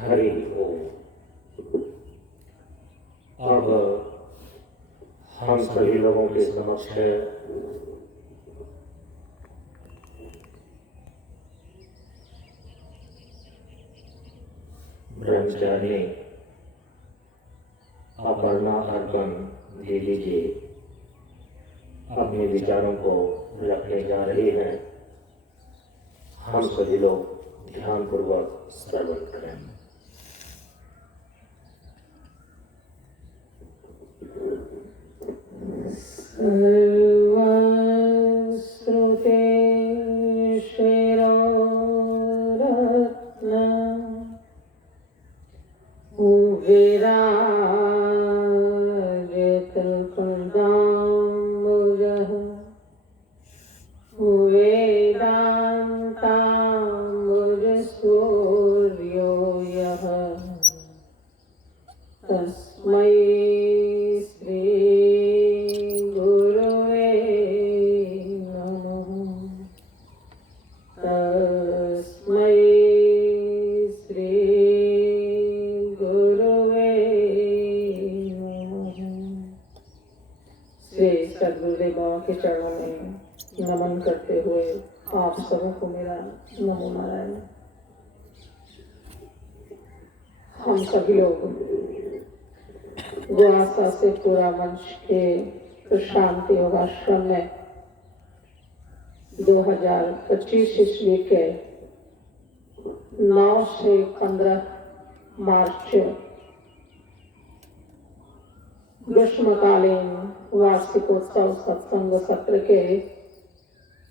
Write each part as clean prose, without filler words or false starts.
हरि ओम। अब हम सभी लोगों के समक्ष है ब्रह्मचारिणी अपर्णा अर्पण दीदी जी अपने विचारों को रखने जा रही हैं। हम सभी लोग ध्यान पूर्वक श्रवण करें। श्रुते शिरोरत्न विराजतकुण्डाम्बुजः वेदान्ताम्बुजसूर्यो यः तस्मै श्री गुरुवे नमः। तस्मै श्री गुरुवे नमः। श्री सद्गुरुदेव बाबा के चरणों में नमन करते हुए आप सबों को मेरा नमो नारायण। हम सभी लोग गुआसा से पूरा मंच के प्रशांति योगाश्रम में 2025 ईस्वी के 9 से 15 मार्च ग्रीष्मकालीन वार्षिकोत्सव सत्संग सत्र के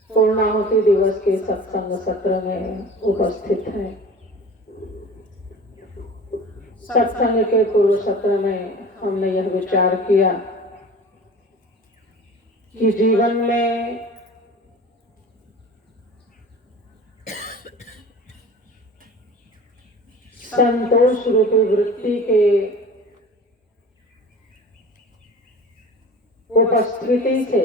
पूर्णाहुति दिवस के सत्संग सत्र में उपस्थित हैं। सत्संग के पूर्व सत्र में हमने यह विचार किया कि जीवन में संतोष रूपी वृत्ति के उपस्थिति से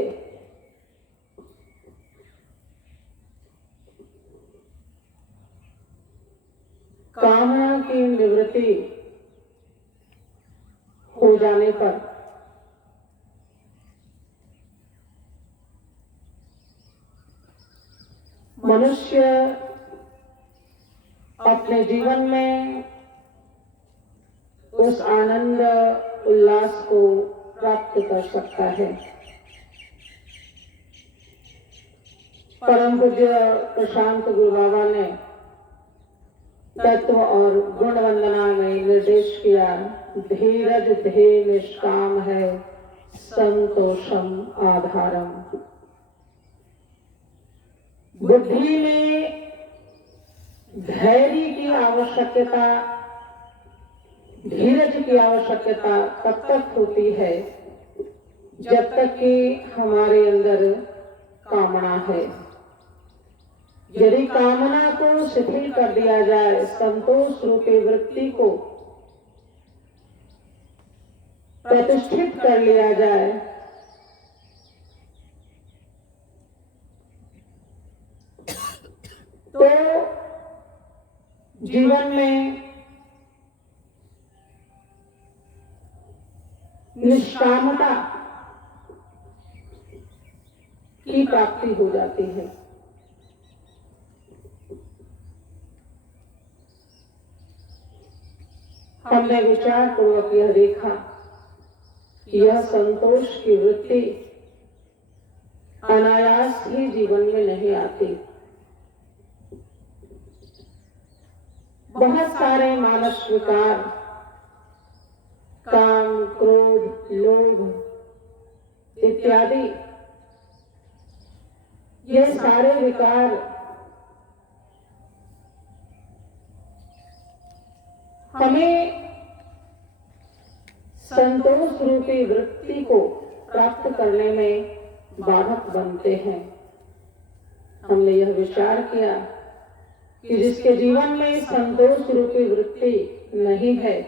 कामना की निवृत्ति हो जाने पर मनुष्य अपने जीवन में उस आनंद उल्लास को प्राप्त कर सकता है। परम पूज्य प्रशांत गुरु बाबा ने तत्व और गुण वंदना में निर्देश किया, धीरज ध्येय निष्काम है, संतोषम आधारम। बुद्धि में धैर्य की आवश्यकता, धीरज की आवश्यकता तब तक होती है जब तक कि हमारे अंदर कामना है। यदि कामना को शिथिल कर दिया जाए, संतोष रूपी वृत्ति को प्रतिष्ठित कर लिया जाए, तो जीवन में निष्कामता की प्राप्ति हो जाती है। हमने विचार पूर्वक यह देखा कि यह संतोष की वृत्ति अनायास ही जीवन में नहीं आती। बहुत सारे मानस विकार, काम, क्रोध, लोभ इत्यादि, ये सारे विकार हमें संतोष रूपी वृत्ति को प्राप्त करने में बाधक बनते हैं। हमने यह विचार किया कि जिसके जीवन में संतोष रूपी वृत्ति नहीं है,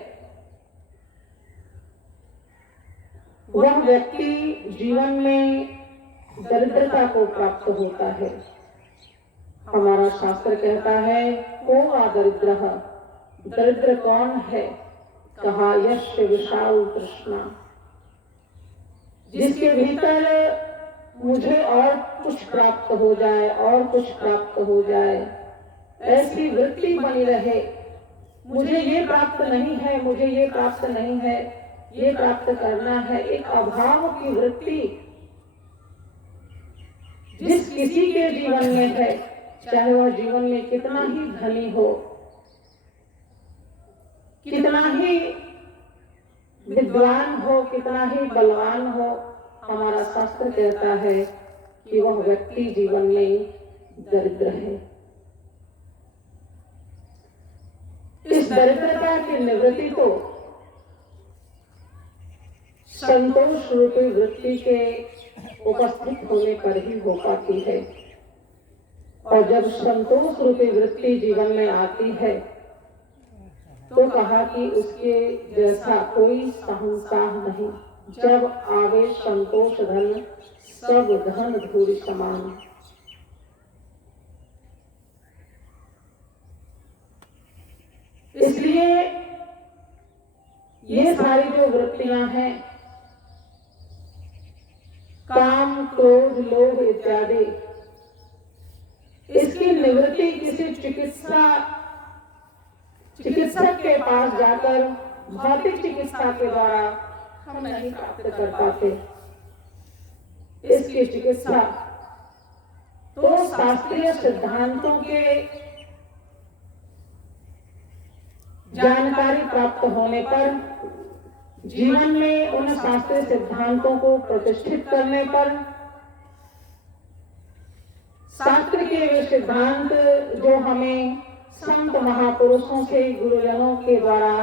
वह व्यक्ति जीवन में दरिद्रता को प्राप्त होता है। हमारा शास्त्र कहता है, को वा दरिद्रः दरिद्र कौन है, कहा यश विशाल तृष्णा। जिसके भीतर मुझे और कुछ प्राप्त हो जाए, और कुछ प्राप्त हो जाए, ऐसी वृत्ति बनी रहे। मुझे ये प्राप्त नहीं है, मुझे ये प्राप्त नहीं है, ये प्राप्त करना है। एक अभाव की वृत्ति जिस किसी के जीवन में है, चाहे वह जीवन में कितना ही धनी हो, कितना ही विद्वान हो, कितना ही बलवान हो, हमारा शास्त्र कहता है कि वह व्यक्ति जीवन में दरिद्र है। इस दरिद्रता की निवृत्ति तो संतोष रूपी वृत्ति के उपस्थित होने पर ही हो पाती है। और जब संतोष रूपी वृत्ति जीवन में आती है तो कहा कि उसके जैसा कोई सहनसाह नहीं। जब आवे संतोष धन, सब धन धूल समान। इसलिए ये सारी जो वृत्तियां हैं, काम, क्रोध, लोभ इत्यादि, इसकी निवृत्ति किसी चिकित्सक के पास जाकर भौतिक चिकित्सा के द्वारा हम नहीं प्राप्त कर पाते। इसकी चिकित्सा तो शास्त्रीय सिद्धांतों के जानकारी प्राप्त होने पर, जीवन में उन शास्त्रीय सिद्धांतों को प्रतिष्ठित करने पर, शास्त्र के वे सिद्धांत जो हमें संत महापुरुषों से, गुरुजनों के द्वारा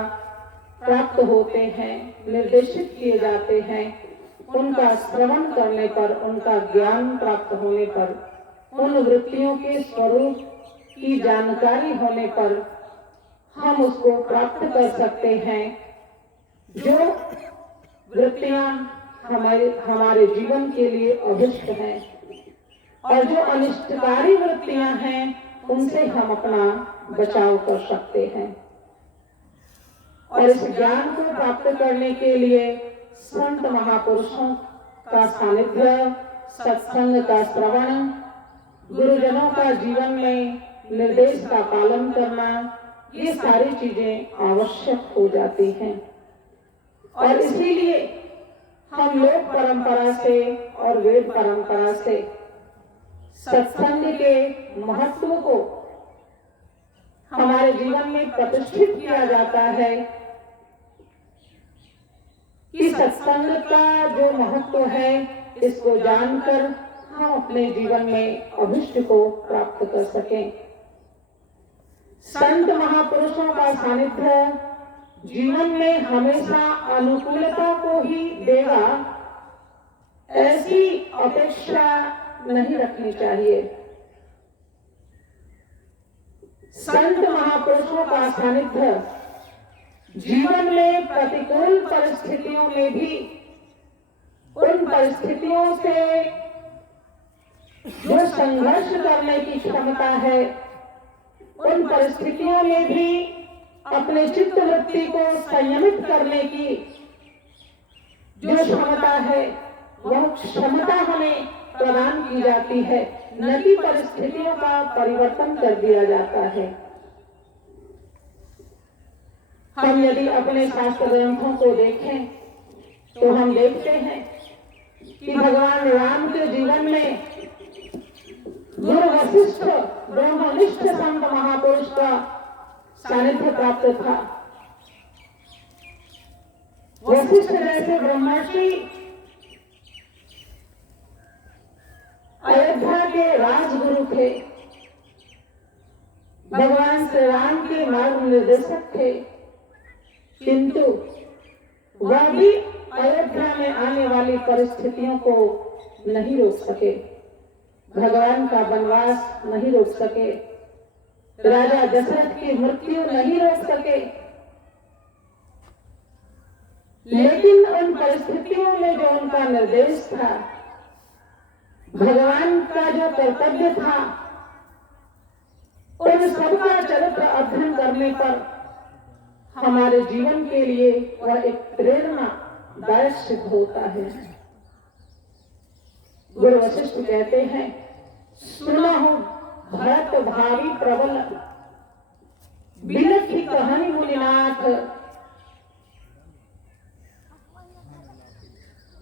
प्राप्त होते हैं, निर्देशित किए जाते हैं, उनका श्रवण करने पर, उनका ज्ञान प्राप्त होने पर, उन वृत्तियों के स्वरूप की जानकारी होने पर हम उसको प्राप्त कर सकते हैं। जो वृत्तियां हमारे जीवन के लिए अभिष्ट हैं और जो अनिष्टकारी वृत्तियां हैं, उनसे हम अपना बचाव कर सकते हैं। और इस ज्ञान को प्राप्त करने के लिए संत महापुरुषों का सानिध्य, सत्संग का श्रवण, गुरुजनों का जीवन में निर्देश का पालन करना, ये सारी चीजें आवश्यक हो जाती हैं। और इसीलिए हम लोक परंपरा से और वेद परंपरा से सत्संग के महत्व को हमारे जीवन में प्रतिष्ठित किया जाता है कि सत्संग का जो महत्व है, इसको जानकर हम अपने जीवन में अभिष्ट को प्राप्त कर सकें। संत महापुरुषों का सानिध्य जीवन में हमेशा अनुकूलता को ही देगा, ऐसी अपेक्षा नहीं रखनी चाहिए। संत महापुरुषों का सानिध्य जीवन में प्रतिकूल परिस्थितियों में भी, उन परिस्थितियों से जो संघर्ष करने की क्षमता है, उन परिस्थितियों में भी अपने चित्त वृत्ति को संयमित करने की जो क्षमता है, वह क्षमता हमें प्रदान की जाती है, न कि परिस्थितियों का परिवर्तन कर दिया जाता है। हम यदि अपने शास्त्र ग्रंथों को देखें तो हम देखते हैं कि भगवान राम के जीवन में गुरु वशिष्ठ ब्रह्मनिष्ठ संत महापुरुष का सानिध्य प्राप्त था। वशिष्ठ जैसे ब्रह्मर्षि अयोध्या के राजगुरु थे, भगवान श्री राम के मार्ग निर्देशक थे, किंतु वह भी अयोध्या में आने वाली परिस्थितियों को नहीं रोक सके, भगवान का वनवास नहीं रोक सके, राजा दशरथ की मृत्यु नहीं रोक सके। लेकिन उन परिस्थितियों में जो उनका निर्देश था, भगवान का जो कर्तव्य था, उन सबका चरित्र अध्ययन करने पर हमारे जीवन के लिए वह एक प्रेरणादायक सिद्ध होता है। गुरु वशिष्ठ कहते हैं, सुनहु भरत भावी प्रबल, बिलखि कहनि मुनिनाथ।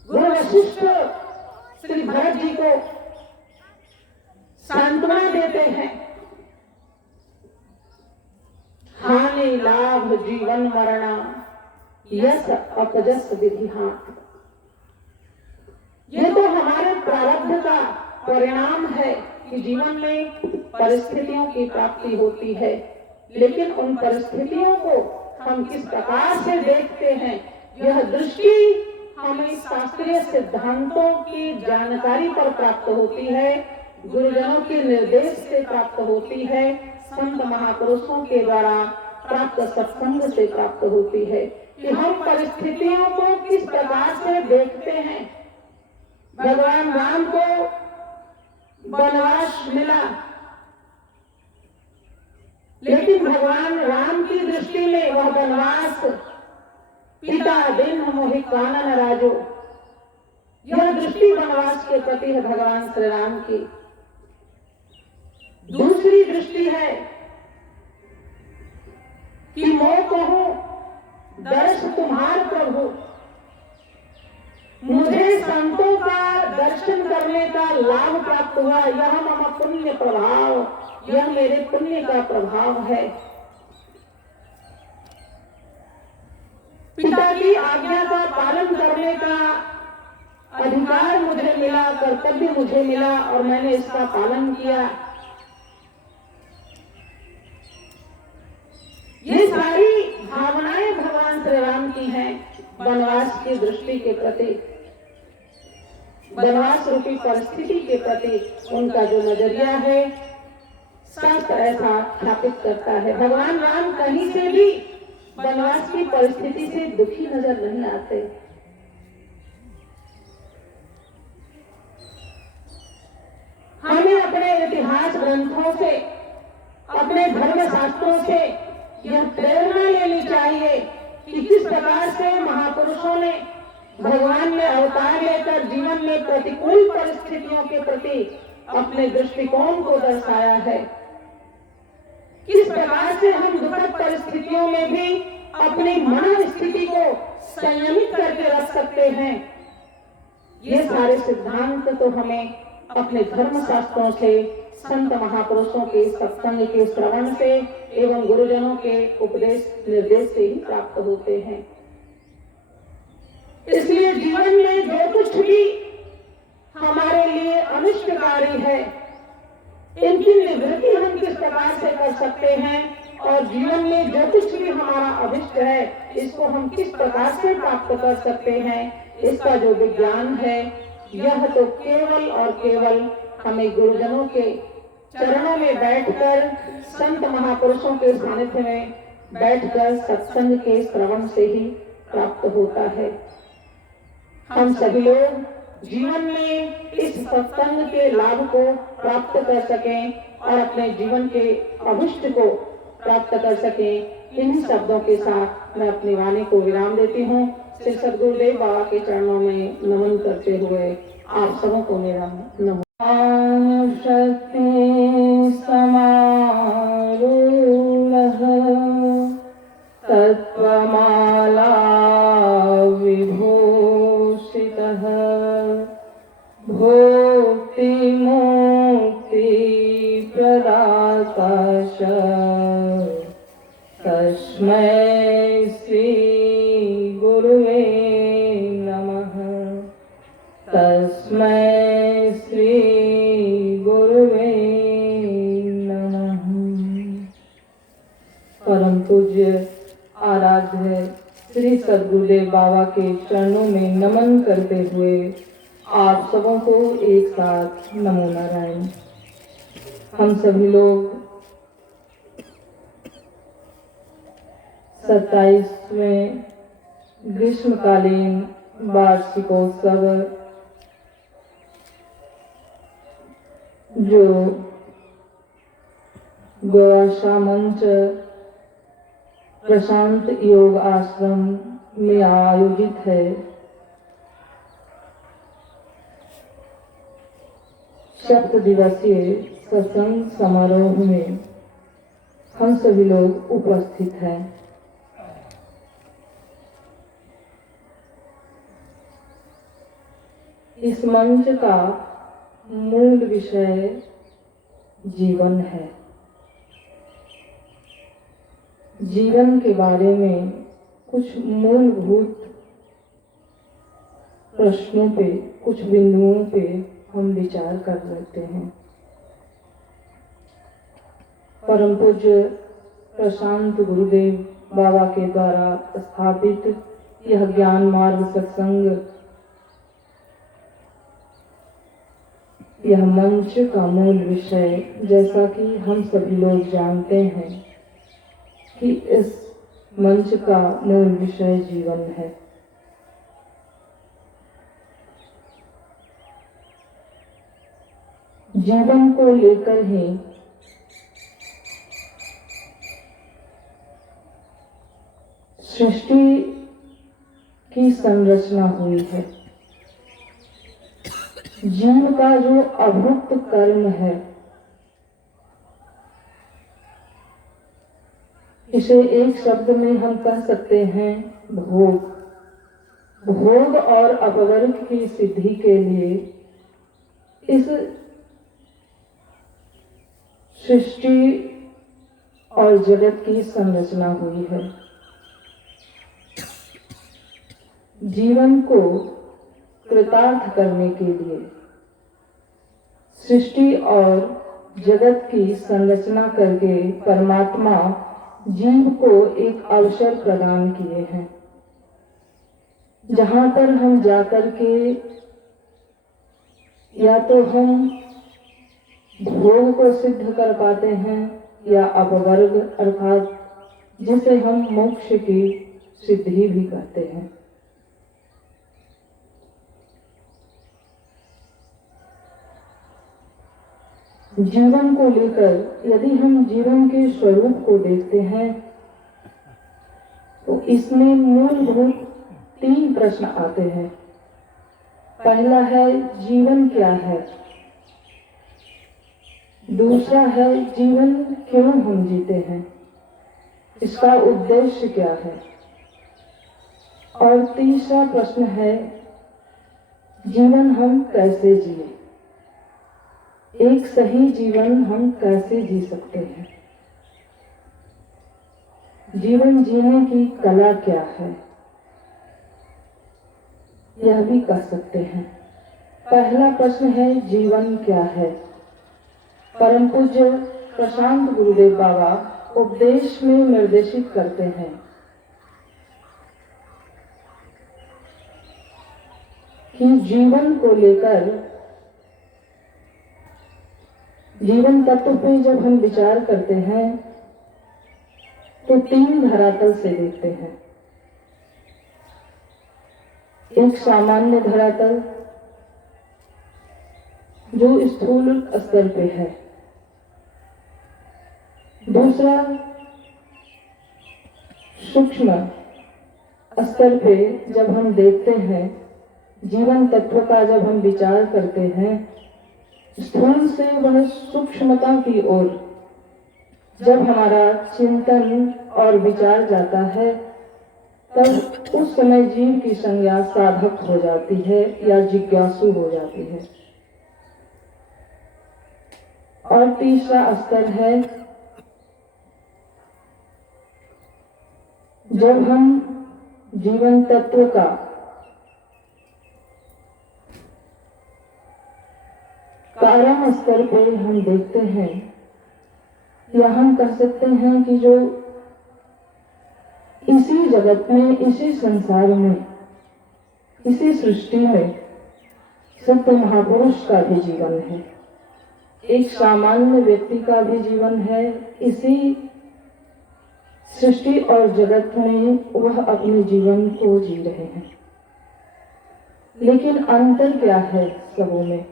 गुरु वशिष्ठ श्री भरत जी को सांत्वना देते हैं, हानि लाभ जीवन मरणा, यस अपजस विधि हाथ। ये तो हमारे प्रारब्ध का परिणाम है कि जीवन में परिस्थितियों की प्राप्ति होती है, लेकिन उन परिस्थितियों को हम किस प्रकार से देखते हैं, यह दृष्टि हमें शास्त्रीय सिद्धांतों की जानकारी पर प्राप्त होती है, गुरुजनों के निर्देश से प्राप्त होती है, संत महापुरुषों के द्वारा प्राप्त सत्संग से प्राप्त होती है कि हम परिस्थितियों को किस प्रकार से देखते हैं। भगवान राम को वनवास मिला, लेकिन भगवान राम की दृष्टि में वह वनवास पिता दिन मोहि कानन राजो, यह दृष्टि वनवास के प्रति है भगवान श्री राम की। दूसरी दृष्टि है कि मैं कहूं दर्श तुम्हार प्रभु, मुझे संतों का दर्शन करने का लाभ प्राप्त हुआ, यह मम पुण्य प्रभाव, यह मेरे पुण्य का प्रभाव है। पिता की आज्ञा का पालन करने का अधिकार मुझे मिला, कर्तव्य मुझे मिला और मैंने इसका पालन किया। ये सारी भावनाएं भगवान श्री राम की हैं वनवास की दृष्टि के प्रति, वनवास रूपी परिस्थिति के प्रति उनका जो नजरिया है, शास्त्र ऐसा स्थापित करता है। भगवान राम कहीं से भी वनवास की परिस्थिति से दुखी नजर नहीं आते। हमें अपने इतिहास ग्रंथों से, अपने धर्म शास्त्रों से यह प्रेरणा लेनी चाहिए कि किस प्रकार से महापुरुषों ने, भगवान ने अवतार लेकर जीवन में प्रतिकूल परिस्थितियों के प्रति अपने दृष्टिकोण को दर्शाया है। किस प्रकार से हम दुखद परिस्थितियों में भी अपनी मनोस्थिति को संयमित करके रख सकते हैं। ये सारे सिद्धांत तो हमें अपने धर्म शास्त्रों से, संत महापुरुषों के सत्संग के श्रवण से एवं गुरुजनों के उपदेश निर्देश से ही प्राप्त होते हैं। इसलिए जीवन में जो कुछ भी हमारे लिए अनिष्टकारी है, इनकी निवृत्ति हम किस प्रकार से कर सकते हैं और जीवन में जो कुछ भी हमारा अभिष्ट है, इसको हम किस प्रकार से प्राप्त कर सकते हैं, इसका जो विज्ञान है, यह तो केवल और केवल हमें गुरुजनों के चरणों में बैठकर, संत महापुरुषों के सानिध्य में बैठकर सत्संग के श्रवण से ही प्राप्त होता है। हम सभी लोग जीवन में इस सत्संग के लाभ को प्राप्त कर सकें और अपने जीवन के अभिष्ट को प्राप्त कर सकें। इन शब्दों के साथ मैं अपनी वाणी को विराम देती हूँ। श्री सद्गुरुदेव बाबा के चरणों में नमन करते हुए आप सबों को मेरा नमन। शक्ति समारूढ़ः तत्त्वमाला विभूषितः भुक्ति मुक्ति प्रदाता तस्मै श्री गुरुवे नमः। तस्मै श्री गुरुवे नमः। परम पूज्य आराध्य श्री सद्गुरुदेव बाबा के चरणों में नमन करते हुए आप सबों को एक साथ नमो नारायण। हम सभी लोग 27वें ग्रीष्मकालीन वार्षिकोत्सव जो गोआशा मंच प्रशांत योग आश्रम में आयोजित है सप्त दिवसीय सत्संग समारोह में हम सभी लोग उपस्थित हैं। इस मंच का मूल विषय जीवन है। जीवन के बारे में कुछ मूलभूत प्रश्नों पे, कुछ बिंदुओं पे हम विचार कर लेते हैं। परम पूज्य प्रशांत गुरुदेव बाबा के द्वारा स्थापित यह ज्ञान मार्ग सत्संग, यह मंच का मूल विषय, जैसा कि हम सभी लोग जानते हैं कि इस मंच का मूल विषय जीवन है। जीवन को लेकर ही सृष्टि की संरचना हुई है। जीव का जो अभुक्त कर्म है, इसे एक शब्द में हम कह सकते हैं भोग। भोग और अपवर्ग की सिद्धि के लिए इस सृष्टि और जगत की संरचना हुई है। जीवन को कृतार्थ करने के लिए सृष्टि और जगत की संरचना करके परमात्मा जीव को एक अवसर प्रदान किए हैं, जहां पर हम जाकर के या तो हम भोग को सिद्ध कर पाते हैं या अपवर्ग अर्थात जिसे हम मोक्ष की सिद्धि भी कहते हैं। जीवन को लेकर यदि हम जीवन के स्वरूप को देखते हैं तो इसमें मूलभूत 3 प्रश्न आते हैं। पहला है जीवन क्या है, दूसरा है जीवन क्यों हम जीते हैं, इसका उद्देश्य क्या है, और तीसरा प्रश्न है जीवन हम कैसे जिए, एक सही जीवन हम कैसे जी सकते हैं। जीवन जीने की कला क्या है, यह भी कह सकते हैं। पहला प्रश्न है जीवन क्या है। परम पूज्य प्रशांत गुरुदेव बाबा उपदेश में निर्देशित करते हैं कि जीवन को लेकर, जीवन तत्व पे जब हम विचार करते हैं तो 3 धरातल से देखते हैं। एक सामान्य धरातल जो स्थूल स्तर पे है, दूसरा सूक्ष्म स्तर पे जब हम देखते हैं, जीवन तत्व का जब हम विचार करते हैं, स्थूल से वह सूक्ष्मता की ओर जब हमारा चिंतन और विचार जाता है, तब उस समय जीव की संज्ञा साधक हो जाती है या जिज्ञासु हो जाती है। और तीसरा स्तर है जब हम जीवन तत्व का कारण स्तर पे हम देखते हैं, या हम कह सकते हैं कि जो इसी जगत में, इसी संसार में, इसी सृष्टि में सत्य महापुरुष का भी जीवन है, एक सामान्य व्यक्ति का भी जीवन है। इसी सृष्टि और जगत में वह अपने जीवन को जी रहे हैं। लेकिन अंतर क्या है सबों में?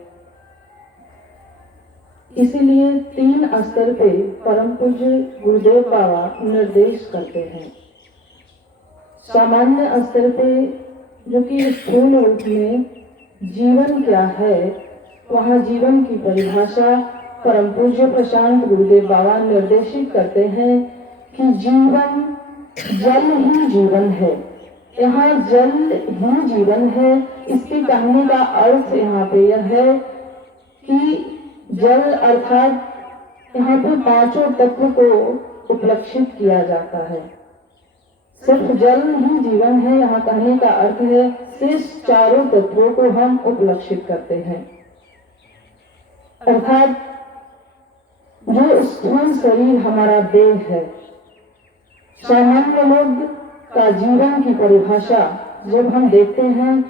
इसीलिए 3 स्तर पे परम पूज्य गुरुदेव बाबा निर्देश करते हैं। सामान्य स्तर पे, जो कि स्थूल रूप में जीवन क्या है, वहाँ जीवन की परिभाषा परम पूज्य प्रशांत गुरुदेव बाबा निर्देशित करते हैं कि जीवन जल ही जीवन है। यहाँ जल ही जीवन है। इसकी कहने का अर्थ यहाँ पे यह है कि जल अर्थात यहाँ पे 5 तत्व को उपलक्षित किया जाता है। सिर्फ जल ही जीवन है, यहाँ कहने का अर्थ है शेष 4 तत्वों को हम उपलक्षित करते हैं। अर्थात जो स्थूल शरीर हमारा देह है, सामान्य लोग का जीवन की परिभाषा जब हम देखते हैं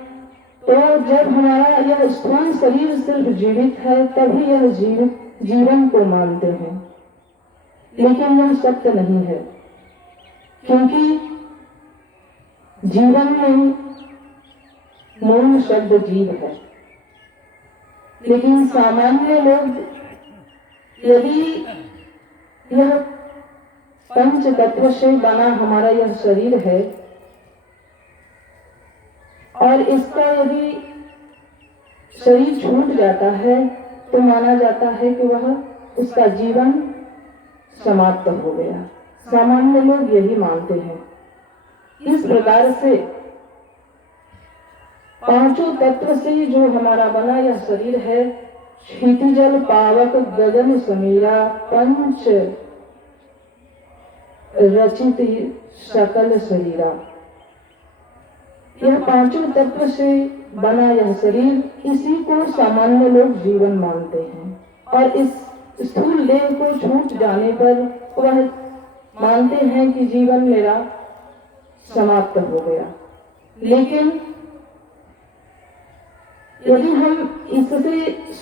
तो जब हमारा यह स्थूल शरीर सिर्फ जीवित है तभी यह जीवन को मानते हैं, लेकिन यह सत्य नहीं है, क्योंकि जीवन में मूल शब्द जीव है। लेकिन सामान्य लोग यदि यह पंच तत्व से बना हमारा यह शरीर है और इसका यदि शरीर छूट जाता है तो माना जाता है कि वह उसका जीवन समाप्त हो गया। सामान्य लोग यही मानते हैं। इस प्रकार से 5 तत्व से जो हमारा बना यह शरीर है, क्षितिजल पावक गगन समीरा पंच रचित सकल शरीरा, यह 5 तत्व से बना यह शरीर, इसी को सामान्य लोग जीवन मानते हैं। और इस स्थूल देह को छूट जाने पर वह मानते हैं कि जीवन मेरा समाप्त हो गया। लेकिन यदि हम इससे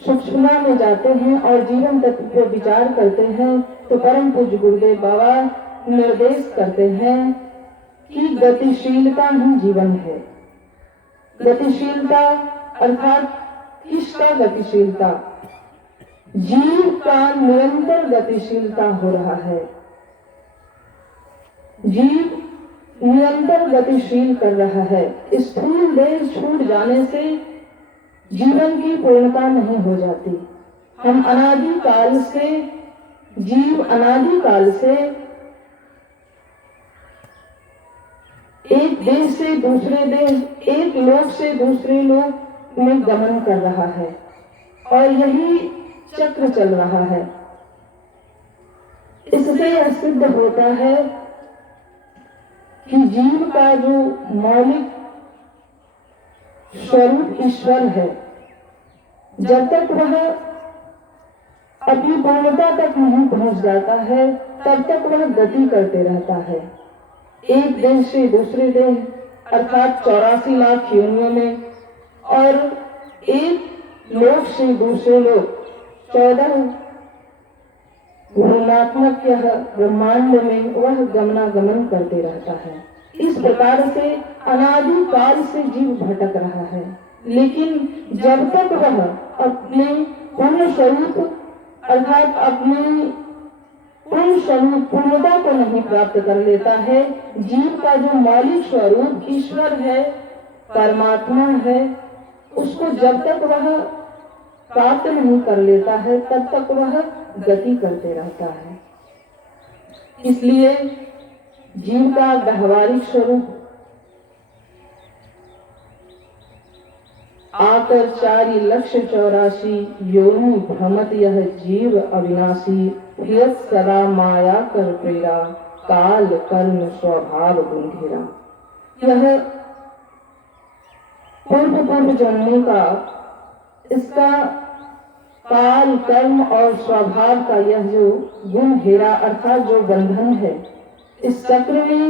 सूक्ष्मता में जाते हैं और जीवन तत्व पर विचार करते हैं तो परम पूज्य गुरुदेव बाबा निर्देश करते हैं कि गतिशीलता ही जीवन है। गतिशीलता अर्थात किसका गतिशीलता? जीव का निरंतर गतिशीलता हो रहा है। जीव निरंतर गतिशील कर रहा है। स्थूल देह छूट जाने से जीवन की पूर्णता नहीं हो जाती। हम अनादिकाल से, जीव अनादिकाल से एक देह से दूसरे देह, एक लोक से दूसरे लोक में गमन कर रहा है और यही चक्र चल रहा है। इससे यह सिद्ध होता है कि जीव का जो मौलिक स्वरूप ईश्वर है, जब तक वह अपनी पूर्णता तक नहीं पहुंच जाता है तब तक वह गति करते रहता है। एक देह से दूसरे देह अर्थात 84 लाख योनियों में और एक लोक से दूसरे लोक 14 गुणात्मक यह ब्रह्मांड में वह गमनागमन करते रहता है। इस प्रकार से अनादिकाल से जीव भटक रहा है। लेकिन जब तक वह अपने पूर्ण स्वरूप अर्थात अपनी पूर्ण स्वरूप पूर्णता को नहीं प्राप्त कर लेता है, जीव का जो मौलिक स्वरूप ईश्वर है, परमात्मा है, उसको जब तक वह प्राप्त नहीं कर लेता है तब तक वह गति करते रहता है। इसलिए जीव का व्यवहारिक स्वरूप आकर 4,84,00,000 योनि भ्रमत यह जीव अविनाशी, प्रियत सदा माया कर प्रेरा, काल कर्म स्वभाव गुंधेरा। यह पूर्व जन्मों का इसका काल कर्म और स्वभाव का यह जो गुण घेरा अर्थात जो बंधन है, इस चक्र में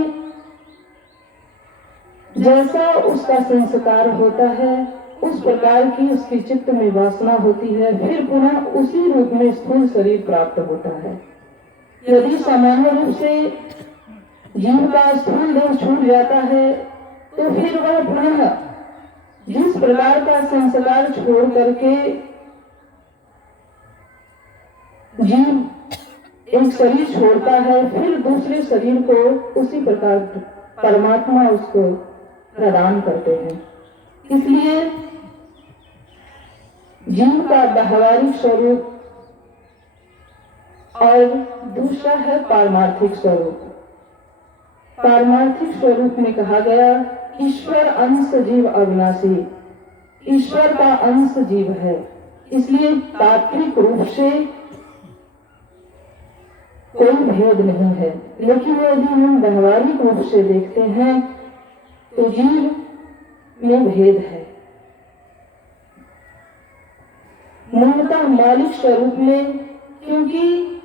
जैसा उसका संस्कार होता है उस प्रकार की उसकी चित्त में वासना होती है, फिर पुनः उसी रूप में स्थूल शरीर प्राप्त होता है। यदि सामान्य रूप से जीव का स्थूल देह छूट जाता है तो फिर वह पुनः जिस प्रकार का संस्कार छोड़ करके जीव एक शरीर छोड़ता है, फिर दूसरे शरीर को उसी प्रकार परमात्मा उसको प्रदान करते हैं। इसलिए जीव का व्यवहारिक स्वरूप और दूसरा है पारमार्थिक स्वरूप। पारमार्थिक स्वरूप में कहा गया ईश्वर अंश जीव अविनाशी, ईश्वर का अंश जीव है। इसलिए तात्विक रूप से कोई भेद नहीं है, लेकिन यदि हम व्यवहारिक रूप से देखते हैं तो जीव में भेद है। मूलतः मौलिक स्वरूप में, क्योंकि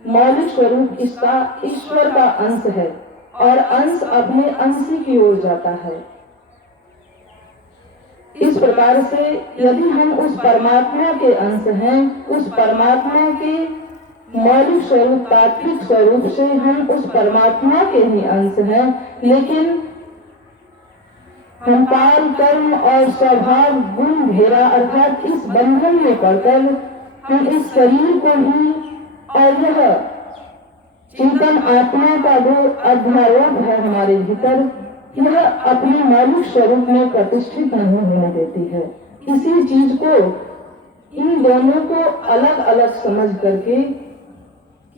मौलिक स्वरूप इसका ईश्वर का अंश है और अंश अपने अंश की ओर जाता है। इस प्रकार से यदि हम उस परमात्मा के अंश हैं, उस परमात्मा के मौलिक स्वरूप तात्विक स्वरूप से हम उस परमात्मा के ही अंश हैं, लेकिन हम काल कर्म और स्वभाव गुण घेरा अर्थात इस बंधन में पड़कर हम इस शरीर को ही और यह चेतन आत्मा का जो अध्यारोप है हमारे भीतर, यह अपने मौलिक स्वरूप में प्रतिष्ठित नहीं होने देती है। इसी चीज को, इन दोनों को अलग अलग समझ करके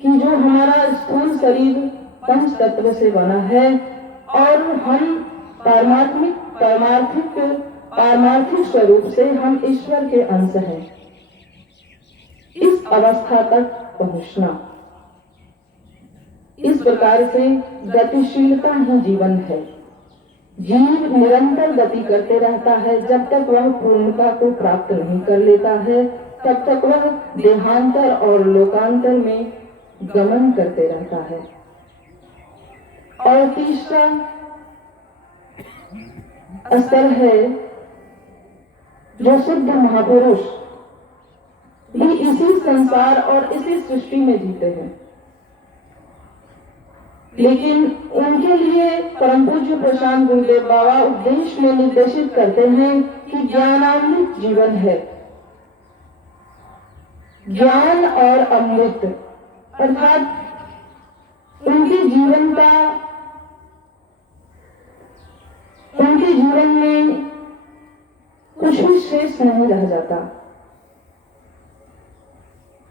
कि जो हमारा स्थूल शरीर पंच तत्व से बना है और हम पारमार्थिक स्वरूप से हम ईश्वर के अंश हैं, इस अवस्था तक पहुंचना। इस प्रकार से गतिशीलता ही जीवन है। जीव निरंतर गति करते रहता है, जब तक वह पूर्णता को प्राप्त नहीं कर लेता है तब तक वह देहांतर और लोकांतर में गमन करते रहता है। और तीसरा स्तर है जो शुद्ध महापुरुष भी इसी संसार और इसी सृष्टि में जीते हैं, लेकिन उनके लिए परम पूज्य प्रशांत गुरुदेव बाबा उपदेश में निर्देशित करते हैं कि ज्ञानामृत जीवन है। ज्ञान और अमृत अर्थात उनके जीवन में कुछ भी शेष नहीं रह जाता।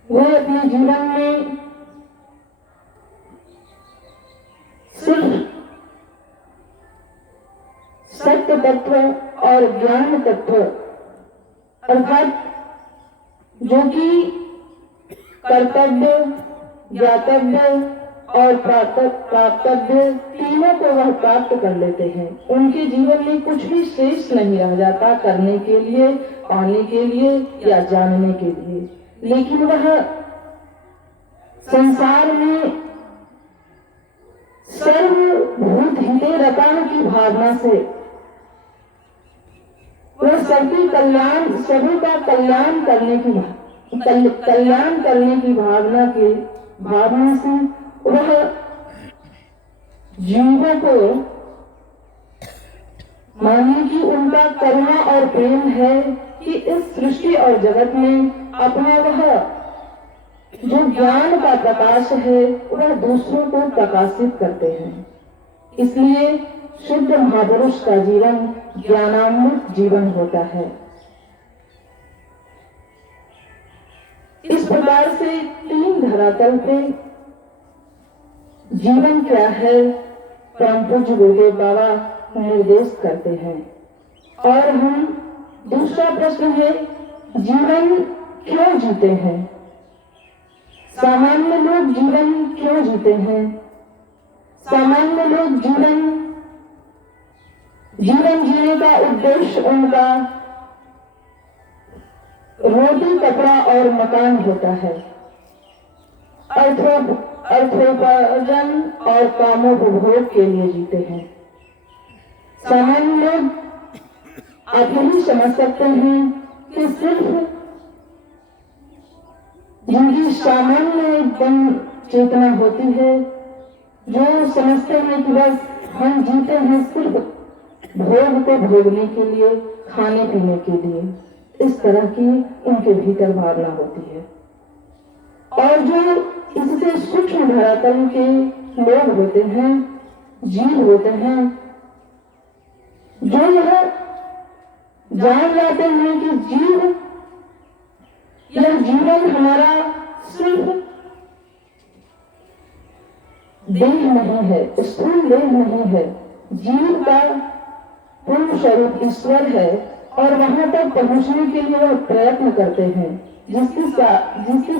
वे अपने जीवन में सिर्फ सत्य तत्व और ज्ञान तत्व अर्थात जो कि कर्तव्य, ज्ञातव्य और प्राप्तव्य तीनों को वह प्राप्त कर लेते हैं। उनके जीवन में कुछ भी शेष नहीं रह जाता करने के लिए, पाने के लिए या जानने के लिए। लेकिन वह संसार में सर्वभूत हिते रतान की भावना से वह सभी का कल्याण करने की भावना से वह जीवों को मानिए कि उनका करुणा और प्रेम है कि इस सृष्टि और जगत में अपना वह जो ज्ञान का प्रकाश है वह दूसरों को प्रकाशित करते हैं। इसलिए शुद्ध महापुरुष का जीवन ज्ञानामृत जीवन होता है। इस प्रकार से तीन धरातल पे जीवन क्या है परम पूज्य गुरुदेव बाबा निर्देश करते हैं। और हम दूसरा प्रश्न है जीवन क्यों जीते हैं, सामान्य लोग जीवन क्यों जीते हैं। सामान्य लोग जीवन जीने का उद्देश्य उनका रोटी, कपड़ा और मकान होता है, अर्थोपार्जन और कामोपभोग के लिए जीते हैं। सामान्य लोग आप यही समझ सकते हैं कि सिर्फ जिनकी सामान्य एकदम चेतना होती है, जो समझते हैं कि बस हम जीते हैं सिर्फ भोग को भोगने के लिए, खाने पीने के लिए, इस तरह की उनके भीतर भावना होती है। और जो इससे सूक्ष्म धरातल के लोग होते हैं, जीव होते हैं, जो यह जान जाते हैं कि यह जीवन हमारा सिर्फ देह नहीं है, स्थूल देह नहीं है, जीव का पूर्ण स्वरूप ईश्वर है और वहां तक पहुंचने के लिए वह प्रयत्न करते हैं, जिसकी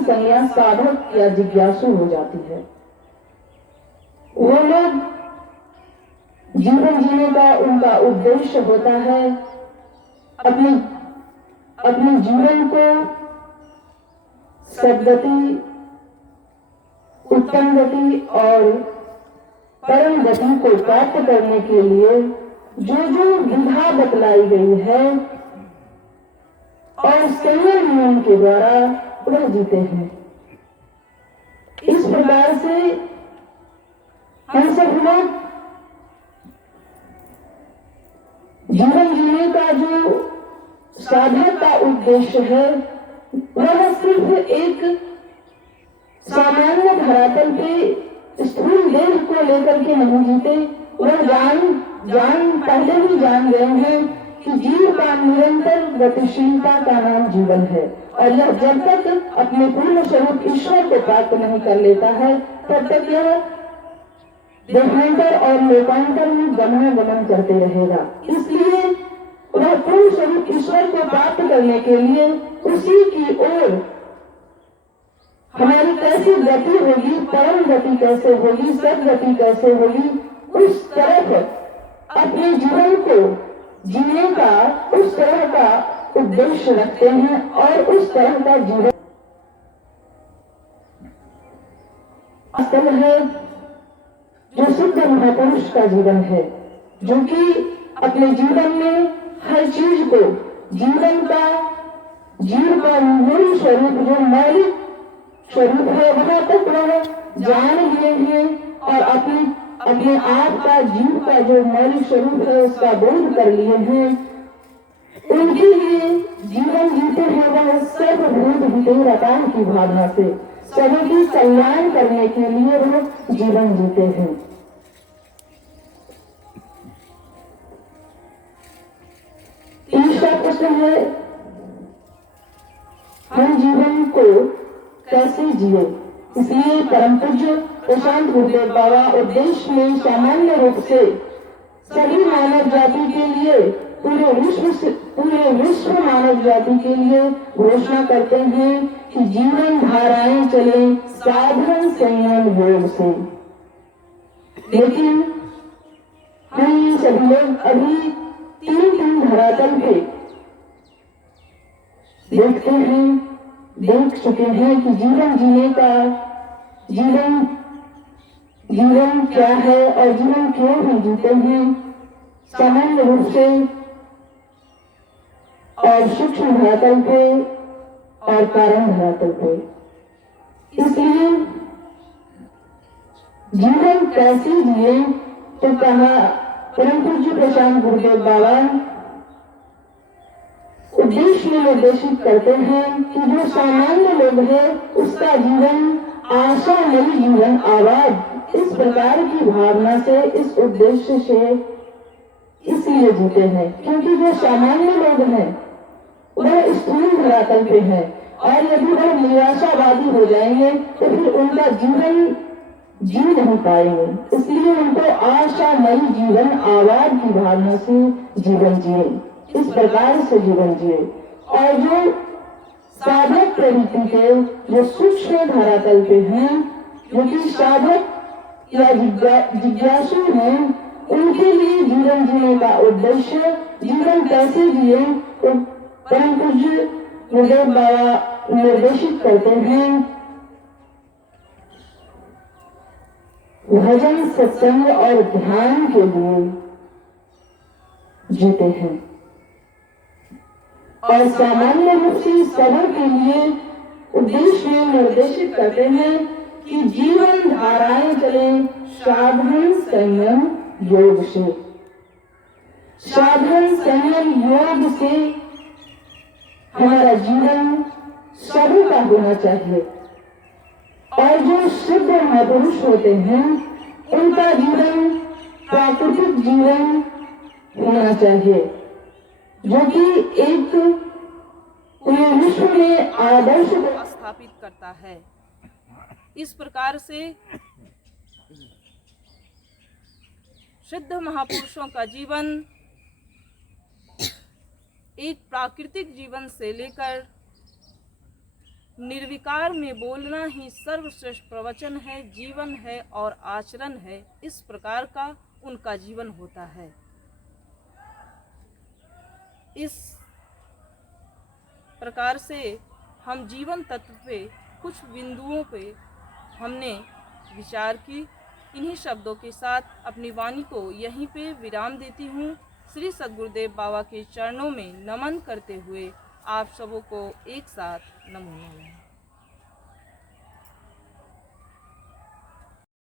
संज्ञा साधक या जिज्ञासु हो जाती है। वो लोग जीवन जीने का उनका उद्देश्य होता है अपने जीवन को सद्गति, उत्तम गति और परम गति को प्राप्त करने के लिए जो जो विधा बतलाई गई है और संयम नियम के द्वारा वह जीते हैं। इस प्रकार से हम सब लोग जीवन जीने का जो साधक का उद्देश्य है वह सिर्फ एक सामान्य धरातल पे स्थूल देह को लेकर के नहीं जीते। वह पहले ही जान गए हैं कि जीव का निरंतर गतिशीलता का नाम जीवन है और यह जब तक अपने पूर्ण स्वरूप ईश्वर को प्राप्त नहीं कर लेता है तब तक यह देहांतर और लोकांतर में गमन करते रहेगा। इसलिए वह पूर्ण स्वरूप ईश्वर को प्राप्त करने के लिए उसी की ओर हमारी कैसी गति होगी, परम गति कैसे होगी, सद्गति कैसे होगी, उस तरफ अपने जीवन को जीने का उस तरह का उद्देश्य रखते हैं और उस तरह का जीवन असल है जो शुद्ध महापुरुष का जीवन है, जो कि अपने जीवन में हर चीज को जीव का मूल स्वरूप जो मौलिक स्वरूप है वहां तक वह जान लिए हैं और अपने आप का जीव का जो मौलिक स्वरूप है उसका बोध कर लिए हैं। उनके लिए जीवन जीते हैं वह सर्वभूत हितैषी की भावना से सभी की कल्याण करने के लिए वह जीवन जीते हैं। तीसरा प्रश्न है हम जीवन को कैसे जिए। इसलिए परम पूज्य प्रशांत गुरुदेव बाबा उपदेश में सामान्य रूप से सभी मानव जाति के लिए पूरे विश्व मानव जाति के लिए घोषणा करते हैं कि जीवन धाराएं चले साधन संयम योग से। लेकिन हम सभी लोग अभी तीन धरातल पे देख चुके हैं कि जीवन जीने का जीवन क्या है और जीवन क्यों हम जीते हैं, सामान्य रूप से और सूक्ष्म धरातल पे और कारण धरातल पे। इसलिए जीवन कैसे जिए तो कहा परम पूज्य प्रशांत गुरुदेव बाबा उद्देश्य में निर्देशित करते हैं कि जो सामान्य लोग है उसका जीवन आशामयी जीवन आवाज इस प्रकार की भावना से इस उद्देश्य से इसलिए जीते हैं क्योंकि जो सामान्य लोग हैं वह स्थूल धरातल पे है और यदि वह निराशावादी हो जाएंगे तो फिर उनका जीवन जी नहीं पाएंगे। इसलिए उनको आशामयी जीवन आवाज की भावना से जीवन जिए, इस प्रकार से जीवन जिए। और जो साधक प्रवृत्ति के जो सूक्ष्म धरातल पे हैं, जो कि साधक या जिज्ञासु हैं, उनके लिए जीवन जीने का उद्देश्य जीवन कैसे जिए तो परम पूज्य गुरुदेव बाबा निर्देशित करते हैं भजन सत्संग और ध्यान के लिए जीते हैं और सामान्य रूप से सबर के लिए उद्देश्य में निर्देशित करते हैं कि जीवन धाराएं चले साधन संयम योग से। साधन संयम योग से हमारा जीवन सभी का होना चाहिए। और जो सिद्ध महापुरुष होते हैं उनका जीवन प्राकृतिक जीवन होना चाहिए, जो कि एक पूरे विश्व में आदर्श को स्थापित करता है। इस प्रकार से सिद्ध महापुरुषों का जीवन एक प्राकृतिक जीवन से लेकर निर्विकार में बोलना ही सर्वश्रेष्ठ प्रवचन है, जीवन है और आचरण है। इस प्रकार का उनका जीवन होता है। इस प्रकार से हम जीवन तत्व पे कुछ बिंदुओं पे हमने विचार की। इन्हीं शब्दों के साथ अपनी वाणी को यहीं पे विराम देती हूँ। श्री सद्गुरुदेव बाबा के चरणों में नमन करते हुए आप सबों को एक साथ नमो नमः।